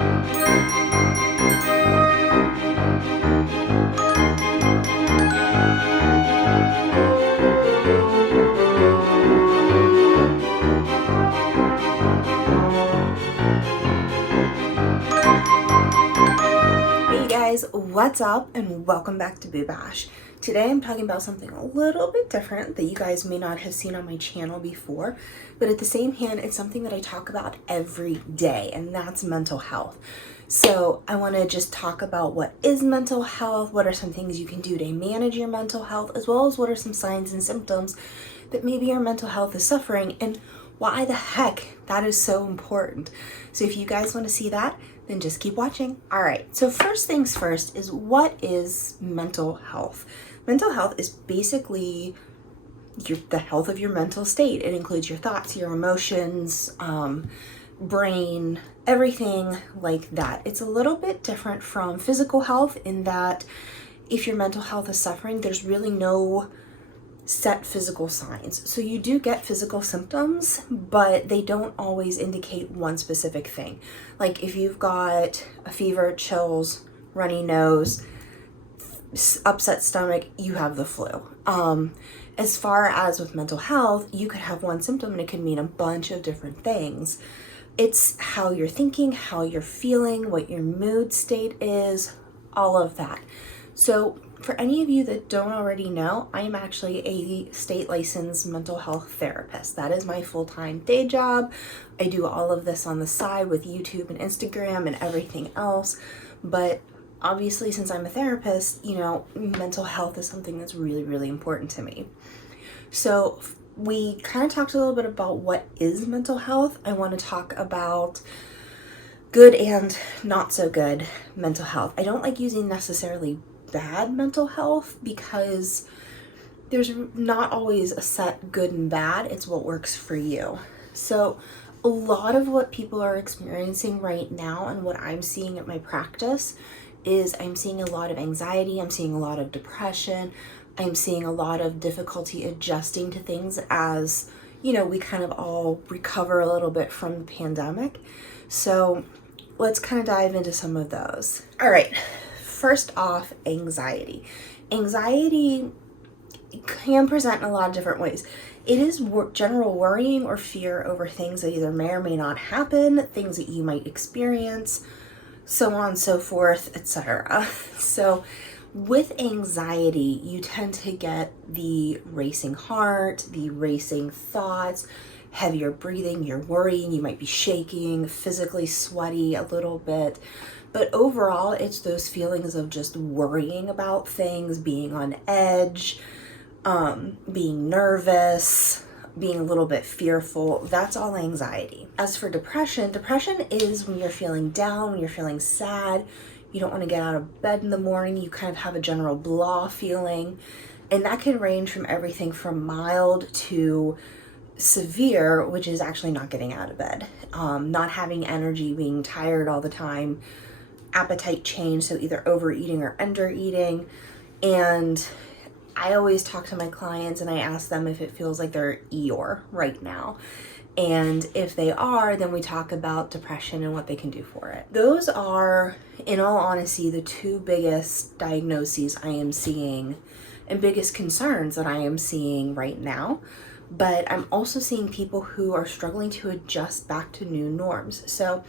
Hey guys, what's up and welcome back to BFFs. Today I'm talking about something a little bit different that you guys may not have seen on my channel before, but at the same hand, it's something that I talk about every day, and that's mental health. So I want to just talk about what is mental health, what are some things you can do to manage your mental health, as well as what are some signs and symptoms that maybe your mental health is suffering, and why the heck that is so important. So if you guys want to see that, then just keep watching. All right, so first things first is, what is mental health? Mental health is basically the health of your mental state. It includes your thoughts, your emotions, brain, everything like that. It's a little bit different from physical health in that if your mental health is suffering, there's really no set physical signs. So you do get physical symptoms, but they don't always indicate one specific thing. Like if you've got a fever, chills, runny nose, upset stomach, you have the flu. As far as with mental health, you could have one symptom and it could mean a bunch of different things. It's how you're thinking, how you're feeling, what your mood state is, all of that. So for any of you that don't already know, I am actually a state licensed mental health therapist. That is my full-time day job. I do all of this on the side with YouTube and Instagram and everything else. But obviously, since I'm a therapist, mental health is something that's really, really important to me. So we kind of talked a little bit about what is mental health. I want to talk about good and not so good mental health. I don't like using necessarily bad mental health because there's not always a set good and bad. It's what works for you. So a lot of what people are experiencing right now and what I'm seeing at my practice is I'm seeing a lot of anxiety. I'm seeing a lot of depression. I'm seeing a lot of difficulty adjusting to things as, we kind of all recover a little bit from the pandemic. So let's kind of dive into some of those. All right. First off, anxiety. Anxiety can present in a lot of different ways. It is general worrying or fear over things that either may or may not happen, things that you might experience, so on and so forth, etc. So with anxiety, you tend to get the racing heart, the racing thoughts, heavier breathing, you're worrying, you might be shaking, physically sweaty a little bit. But overall, it's those feelings of just worrying about things, being on edge, being nervous, being a little bit fearful. That's all anxiety. As for depression, depression is when you're feeling down, when you're feeling sad, you don't want to get out of bed in the morning, you kind of have a general blah feeling. And that can range from everything from mild to severe, which is actually not getting out of bed, not having energy, being tired all the time, appetite change, so either overeating or undereating. And I always talk to my clients and I ask them if it feels like they're Eeyore right now. And if they are, then we talk about depression and what they can do for it. Those are, in all honesty, the two biggest diagnoses I am seeing and biggest concerns that I am seeing right now. But I'm also seeing people who are struggling to adjust back to new norms. So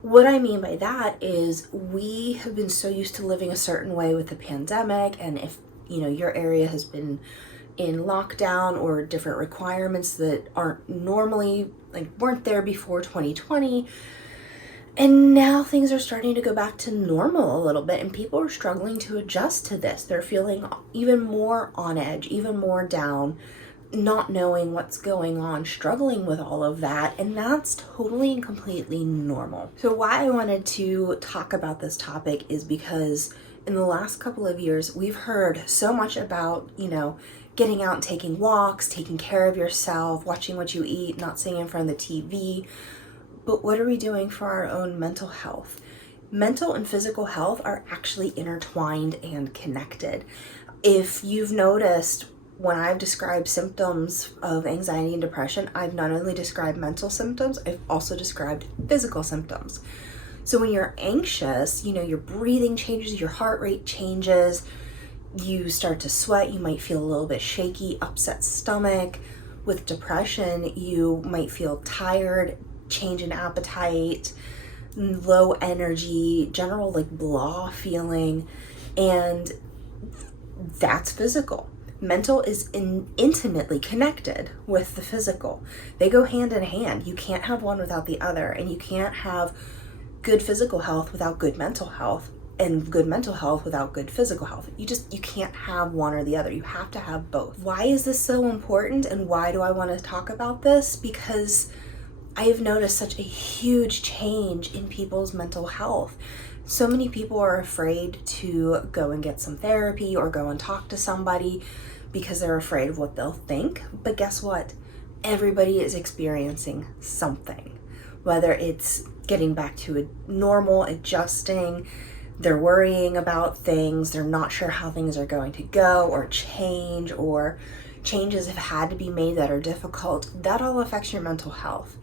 what I mean by that is we have been so used to living a certain way with the pandemic, and if your area has been in lockdown or different requirements that aren't normally, weren't there before 2020, and now things are starting to go back to normal a little bit, and people are struggling to adjust to this. They're feeling even more on edge, even more down, not knowing what's going on, struggling with all of that, and that's totally and completely normal. So why I wanted to talk about this topic is because in the last couple of years, we've heard so much about, getting out and taking walks, taking care of yourself, watching what you eat, not sitting in front of the TV. But what are we doing for our own mental health? Mental and physical health are actually intertwined and connected. If you've noticed, when I've described symptoms of anxiety and depression, I've not only described mental symptoms, I've also described physical symptoms. So when you're anxious, your breathing changes, your heart rate changes, you start to sweat, you might feel a little bit shaky, upset stomach. With depression, you might feel tired, change in appetite, low energy, general blah feeling, and that's physical. Mental is intimately connected with the physical. They go hand in hand. You can't have one without the other, and you can't have good physical health without good mental health, and good mental health without good physical health. You can't have one or the other. You have to have both. Why is this so important, and why do I want to talk about this? Because I have noticed such a huge change in people's mental health. So many people are afraid to go and get some therapy or go and talk to somebody because they're afraid of what they'll think. But guess what? Everybody is experiencing something, whether it's getting back to a normal, adjusting, they're worrying about things, they're not sure how things are going to go or changes have had to be made that are difficult. That all affects your mental health.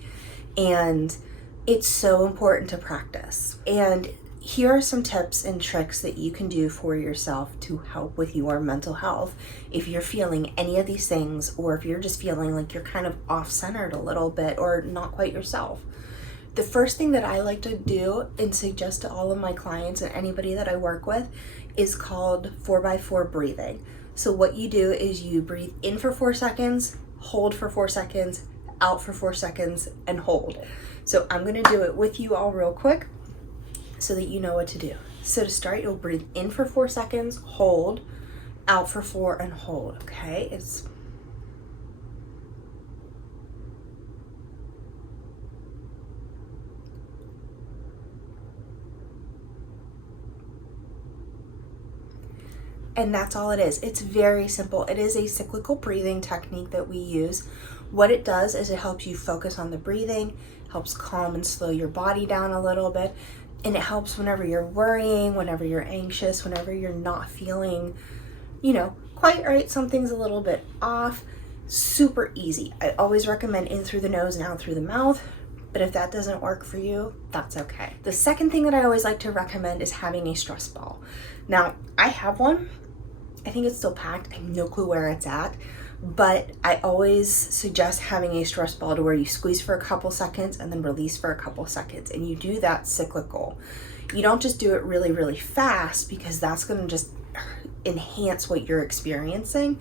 And it's so important to practice. And here are some tips and tricks that you can do for yourself to help with your mental health. If you're feeling any of these things, or if you're just feeling like you're kind of off-centered a little bit or not quite yourself. The first thing that I like to do and suggest to all of my clients and anybody that I work with is called 4x4 breathing. So what you do is you breathe in for 4 seconds, hold for 4 seconds, out for 4 seconds, and hold. So I'm going to do it with you all real quick so that you know what to do. So to start, you'll breathe in for 4 seconds, hold, out for 4, and hold. Okay? And that's all it is. It's very simple. It is a cyclical breathing technique that we use. What it does is it helps you focus on the breathing, helps calm and slow your body down a little bit, and it helps whenever you're worrying, whenever you're anxious, whenever you're not feeling, quite right, something's a little bit off. Super easy. I always recommend in through the nose and out through the mouth, but if that doesn't work for you, that's okay. The second thing that I always like to recommend is having a stress ball. Now, I have one. I think it's still packed. I have no clue where it's at, but I always suggest having a stress ball to where you squeeze for a couple seconds and then release for a couple seconds, and you do that cyclical. You don't just do it really, really fast, because that's going to just enhance what you're experiencing,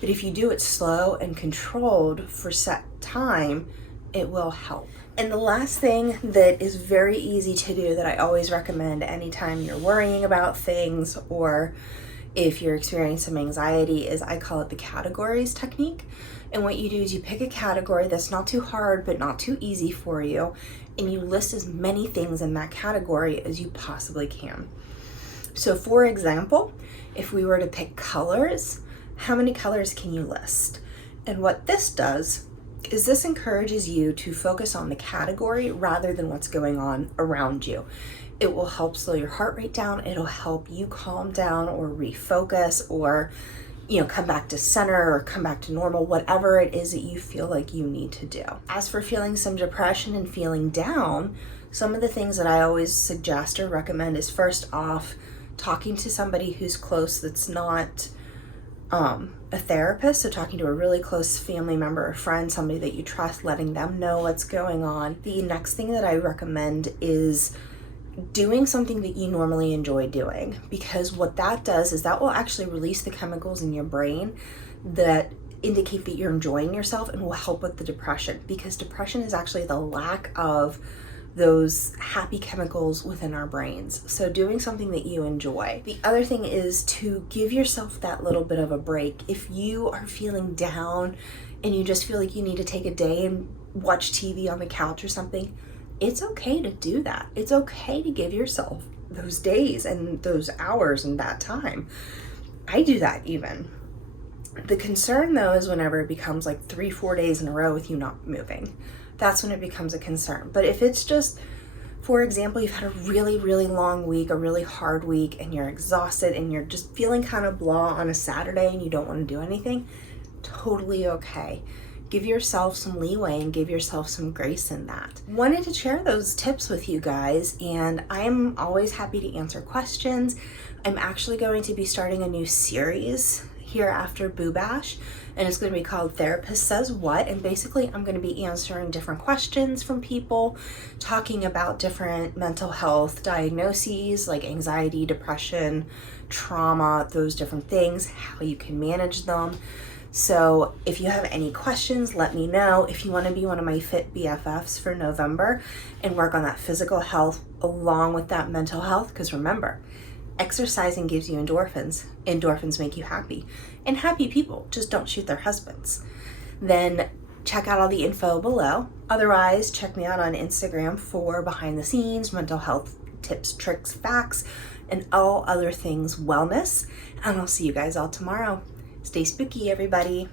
but if you do it slow and controlled for set time, it will help. And the last thing that is very easy to do that I always recommend anytime you're worrying about things, or if you're experiencing some anxiety, is I call it the categories technique. And what you do is you pick a category that's not too hard but not too easy for you, and you list as many things in that category as you possibly can. So for example, if we were to pick colors, how many colors can you list? And what this does is this encourages you to focus on the category rather than what's going on around you. It will help slow your heart rate down. It'll help you calm down or refocus, or come back to center or come back to normal, whatever it is that you feel like you need to do. As for feeling some depression and feeling down, some of the things that I always suggest or recommend is, first off, talking to somebody who's close that's not a therapist. So talking to a really close family member or friend, somebody that you trust, letting them know what's going on. The next thing that I recommend is doing something that you normally enjoy doing, because what that does is that will actually release the chemicals in your brain that indicate that you're enjoying yourself, and will help with the depression, because depression is actually the lack of those happy chemicals within our brains. So doing something that you enjoy. The other thing is to give yourself that little bit of a break. If you are feeling down and you just feel like you need to take a day and watch TV on the couch or something, it's okay to do that. It's okay to give yourself those days and those hours and that time. I do that even. The concern though is whenever it becomes like 3-4 days in a row with you not moving. That's when it becomes a concern. But if it's just, for example, you've had a really, really long week, a really hard week, and you're exhausted and you're just feeling kind of blah on a Saturday and you don't want to do anything, totally okay. give yourself some leeway and give yourself some grace in that. Wanted to share those tips with you guys, and I'm always happy to answer questions. I'm actually going to be starting a new series here after Boo Bash, and it's going to be called Therapist Says What, and basically I'm going to be answering different questions from people, talking about different mental health diagnoses like anxiety, depression, trauma, those different things, how you can manage them. So if you have any questions, let me know. If you want to be one of my Fit BFFs for November and work on that physical health along with that mental health, because remember, exercising gives you endorphins. Endorphins make you happy. And happy people just don't shoot their husbands. Then check out all the info below. Otherwise, check me out on Instagram for behind the scenes, mental health tips, tricks, facts, and all other things wellness. And I'll see you guys all tomorrow. Stay spooky, everybody.